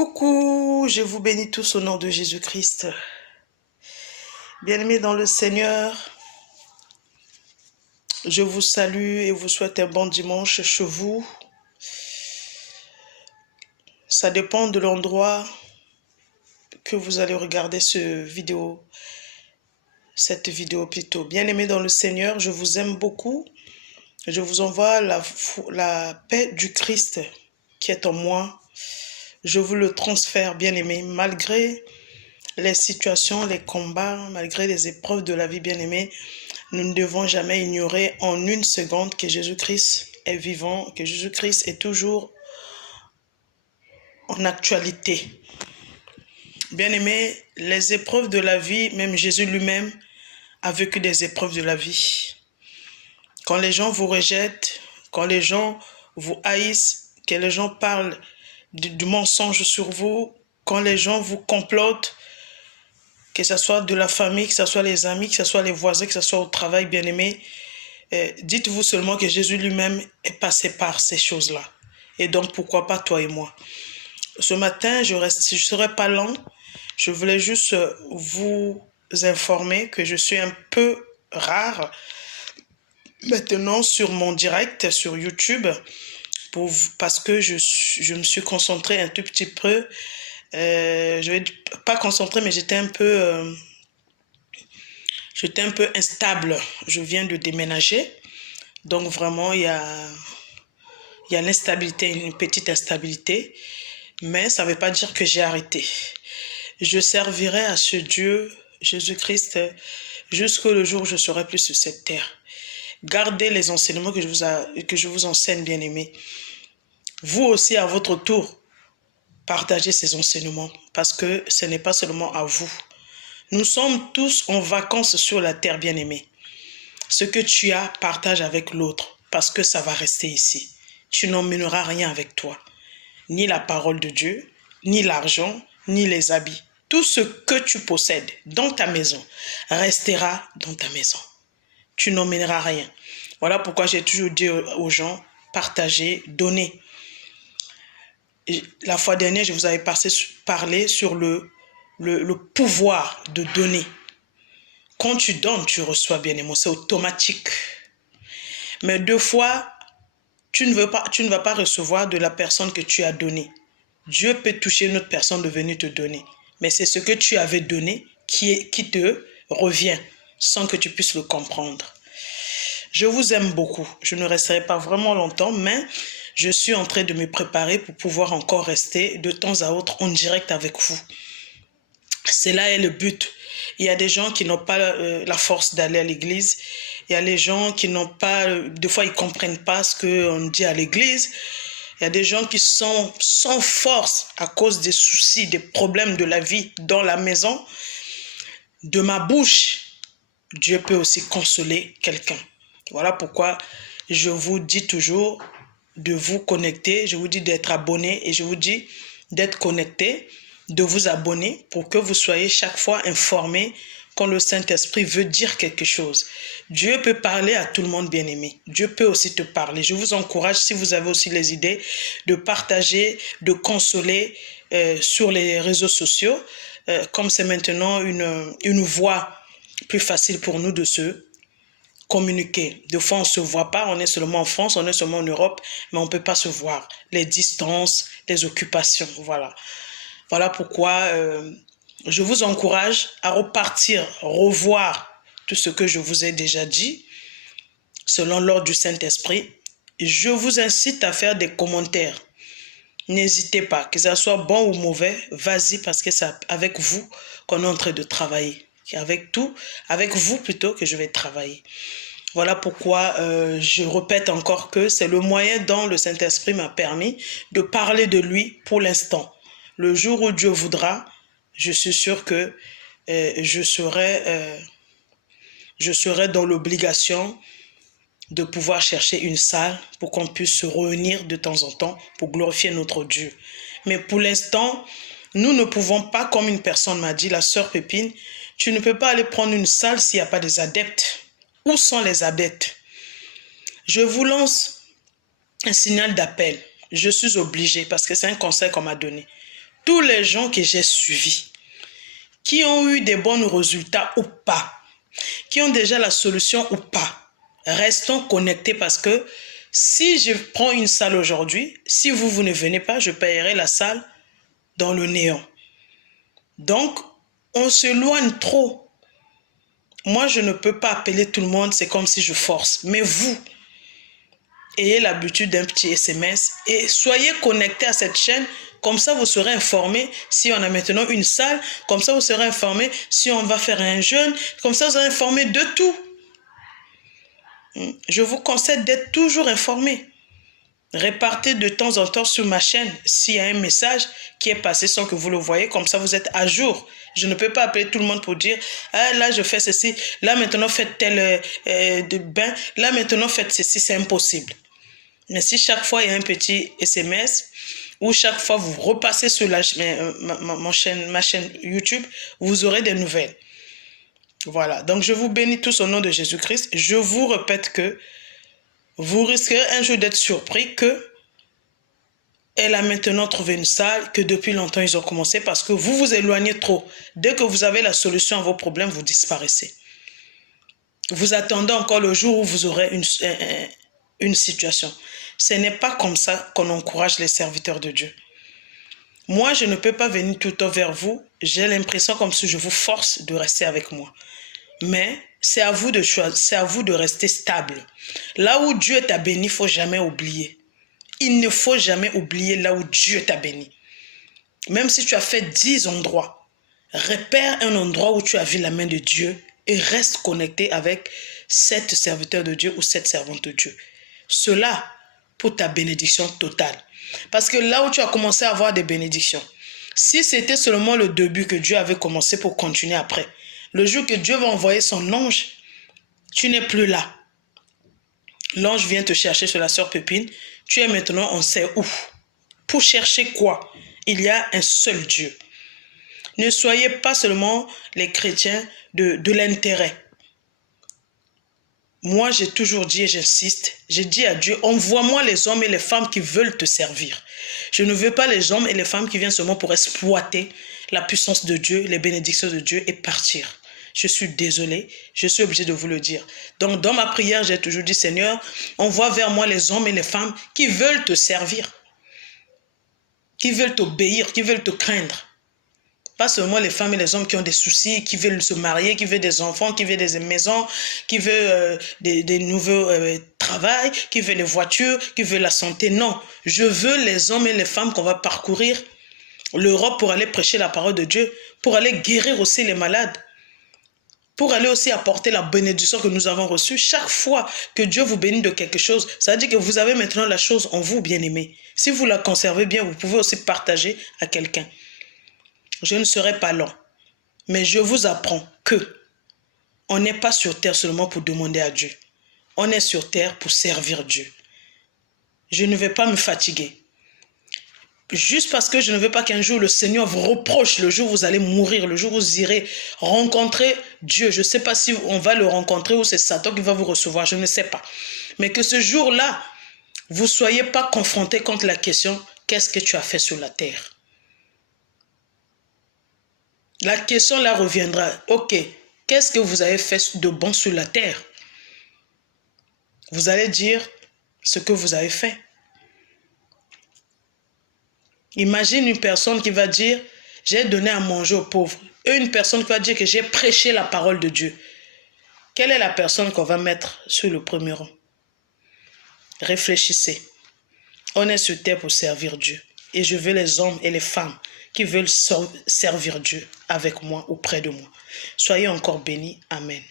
Coucou, je vous bénis tous au nom de Jésus-Christ. Bien-aimés dans le Seigneur, je vous salue et vous souhaite un bon dimanche chez vous. Ça dépend de l'endroit que vous allez regarder cette vidéo plutôt. Bien-aimés dans le Seigneur, je vous aime beaucoup. Je vous envoie la paix du Christ qui est en moi. Je vous le transfère, bien-aimés, malgré les situations, les combats, malgré les épreuves de la vie, bien-aimés. Nous ne devons jamais ignorer en une seconde que Jésus-Christ est vivant, que Jésus-Christ est toujours en actualité. Bien-aimés, les épreuves de la vie, même Jésus lui-même a vécu des épreuves de la vie. Quand les gens vous rejettent, quand les gens vous haïssent, que les gens parlent du mensonge sur vous, quand les gens vous complotent, que ce soit de la famille, que ce soit les amis, que ce soit les voisins, que ce soit au travail, bien-aimés, dites-vous seulement que Jésus lui-même est passé par ces choses-là. Et donc, pourquoi pas toi et moi? Ce matin, je ne serai pas lent. Je voulais juste vous informer que je suis un peu rare maintenant sur mon direct sur YouTube parce que je me suis concentrée un tout petit peu. Je vais pas concentrée, mais j'étais un peu instable. Je viens de déménager. Donc vraiment, il y a l'instabilité, une petite instabilité. Mais ça ne veut pas dire que j'ai arrêté. Je servirai à ce Dieu, Jésus-Christ, jusqu'au jour où je serai plus sur cette terre. Gardez les enseignements que je vous enseigne, bien-aimés. Vous aussi, à votre tour, partagez ces enseignements parce que ce n'est pas seulement à vous. Nous sommes tous en vacances sur la terre, bien-aimés. Ce que tu as, partage avec l'autre parce que ça va rester ici. Tu n'emmèneras rien avec toi. Ni la parole de Dieu, ni l'argent, ni les habits. Tout ce que tu possèdes dans ta maison restera dans ta maison. Tu n'emmèneras rien. Voilà pourquoi j'ai toujours dit aux gens, partagez, donnez. La fois dernière, je vous avais parlé sur le pouvoir de donner. Quand tu donnes, tu reçois, bien-aimé, c'est automatique. Mais deux fois, tu ne vas pas recevoir de la personne que tu as donnée. Dieu peut toucher une autre personne de venir te donner. Mais c'est ce que tu avais donné qui te revient sans que tu puisses le comprendre. Je vous aime beaucoup. Je ne resterai pas vraiment longtemps, mais je suis en train de me préparer pour pouvoir encore rester de temps à autre en direct avec vous. C'est là est le but. Il y a des gens qui n'ont pas la force d'aller à l'église. Il y a les gens qui n'ont pas, des fois ils ne comprennent pas ce qu'on dit à l'église. Il y a des gens qui sont sans force à cause des soucis, des problèmes de la vie dans la maison. De ma bouche, Dieu peut aussi consoler quelqu'un. Voilà pourquoi je vous dis toujours de vous connecter, je vous dis d'être abonné et je vous dis d'être connecté, de vous abonner pour que vous soyez chaque fois informés quand le Saint-Esprit veut dire quelque chose. Dieu peut parler à tout le monde, bien-aimé. Dieu peut aussi te parler. Je vous encourage, si vous avez aussi les idées, de partager, de consoler sur les réseaux sociaux, comme c'est maintenant une voie plus facile pour nous de se communiquer. Des fois, on ne se voit pas, on est seulement en France, on est seulement en Europe, mais on ne peut pas se voir. Les distances, les occupations, voilà. Voilà pourquoi je vous encourage à repartir, revoir tout ce que je vous ai déjà dit, selon l'ordre du Saint-Esprit. Je vous incite à faire des commentaires. N'hésitez pas, que ça soit bon ou mauvais, vas-y parce que c'est avec vous qu'on est en train de travailler. Avec vous plutôt que je vais travailler. Voilà pourquoi je répète encore que c'est le moyen dont le Saint-Esprit m'a permis de parler de lui pour l'instant. Le jour où Dieu voudra, je suis sûr que je serai dans l'obligation de pouvoir chercher une salle pour qu'on puisse se réunir de temps en temps pour glorifier notre Dieu. Mais pour l'instant, nous ne pouvons pas, comme une personne m'a dit, la sœur Pépine, tu ne peux pas aller prendre une salle s'il n'y a pas des adeptes. Où sont les adeptes? Je vous lance un signal d'appel. Je suis obligée parce que c'est un conseil qu'on m'a donné. tous les gens que j'ai suivis, qui ont eu des bons résultats ou pas, qui ont déjà la solution ou pas, restons connectés parce que si je prends une salle aujourd'hui, si vous ne venez pas, je paierai la salle dans le néant. Donc, on s'éloigne trop. Moi, je ne peux pas appeler tout le monde, c'est comme si je force. Mais vous, ayez l'habitude d'un petit SMS et soyez connectés à cette chaîne. Comme ça, vous serez informés si on a maintenant une salle. Comme ça, vous serez informés si on va faire un jeûne. Comme ça, vous serez informés de tout. Je vous conseille d'être toujours informés. Répartez de temps en temps sur ma chaîne s'il y a un message qui est passé sans que vous le voyez. Comme ça, vous êtes à jour. Je ne peux pas appeler tout le monde pour dire « Ah, là, je fais ceci. Là, maintenant, faites tel bain. Là, maintenant, faites ceci. » C'est impossible. Mais si chaque fois, il y a un petit SMS ou chaque fois, vous repassez sur ma chaîne YouTube, vous aurez des nouvelles. Voilà. Donc, je vous bénis tous au nom de Jésus-Christ. Je vous répète que vous risquerez un jour d'être surpris qu'elle a maintenant trouvé une salle, que depuis longtemps ils ont commencé parce que vous vous éloignez trop. Dès que vous avez la solution à vos problèmes, vous disparaissez. Vous attendez encore le jour où vous aurez une situation. Ce n'est pas comme ça qu'on encourage les serviteurs de Dieu. Moi, je ne peux pas venir tout le temps vers vous. J'ai l'impression comme si je vous force de rester avec moi. Mais c'est à vous de choisir, c'est à vous de rester stable. Là où Dieu t'a béni, il ne faut jamais oublier. Il ne faut jamais oublier là où Dieu t'a béni. Même si tu as fait 10 endroits, repère un endroit où tu as vu la main de Dieu et reste connecté avec cet serviteur de Dieu ou cette servante de Dieu. Cela pour ta bénédiction totale. Parce que là où tu as commencé à avoir des bénédictions, si c'était seulement le début que Dieu avait commencé pour continuer après, le jour que Dieu va envoyer son ange, tu n'es plus là. L'ange vient te chercher sur la sœur Pépine. Tu es maintenant, on sait où. Pour chercher quoi? Il y a un seul Dieu. Ne soyez pas seulement les chrétiens de l'intérêt. Moi, j'ai toujours dit et j'insiste, j'ai dit à Dieu, envoie-moi les hommes et les femmes qui veulent te servir. Je ne veux pas les hommes et les femmes qui viennent seulement pour exploiter la puissance de Dieu, les bénédictions de Dieu et partir. Je suis désolé, je suis obligé de vous le dire. Donc, dans ma prière, j'ai toujours dit, Seigneur, envoie vers moi les hommes et les femmes qui veulent te servir, qui veulent t'obéir, qui veulent te craindre. Pas seulement les femmes et les hommes qui ont des soucis, qui veulent se marier, qui veulent des enfants, qui veulent des maisons, qui veulent des nouveaux travails, qui veulent les voitures, qui veulent la santé. Non, je veux les hommes et les femmes qu'on va parcourir l'Europe pour aller prêcher la parole de Dieu, pour aller guérir aussi les malades, pour aller aussi apporter la bénédiction que nous avons reçue. Chaque fois que Dieu vous bénit de quelque chose, ça veut dire que vous avez maintenant la chose en vous, bien-aimés. Si vous la conservez bien, vous pouvez aussi partager à quelqu'un. Je ne serai pas long, mais je vous apprends que on n'est pas sur terre seulement pour demander à Dieu. On est sur terre pour servir Dieu. Je ne vais pas me fatiguer. Juste parce que je ne veux pas qu'un jour le Seigneur vous reproche, le jour où vous allez mourir, le jour où vous irez rencontrer Dieu. Je ne sais pas si on va le rencontrer ou c'est Satan qui va vous recevoir, je ne sais pas. Mais que ce jour-là, vous ne soyez pas confrontés contre la question, qu'est-ce que tu as fait sur la terre? La question là reviendra, ok, qu'est-ce que vous avez fait de bon sur la terre? Vous allez dire ce que vous avez fait. Imagine une personne qui va dire, j'ai donné à manger aux pauvres. Et une personne qui va dire que j'ai prêché la parole de Dieu. Quelle est la personne qu'on va mettre sur le premier rang? Réfléchissez. On est sur terre pour servir Dieu. Et je veux les hommes et les femmes qui veulent servir Dieu avec moi ou près de moi. Soyez encore bénis. Amen.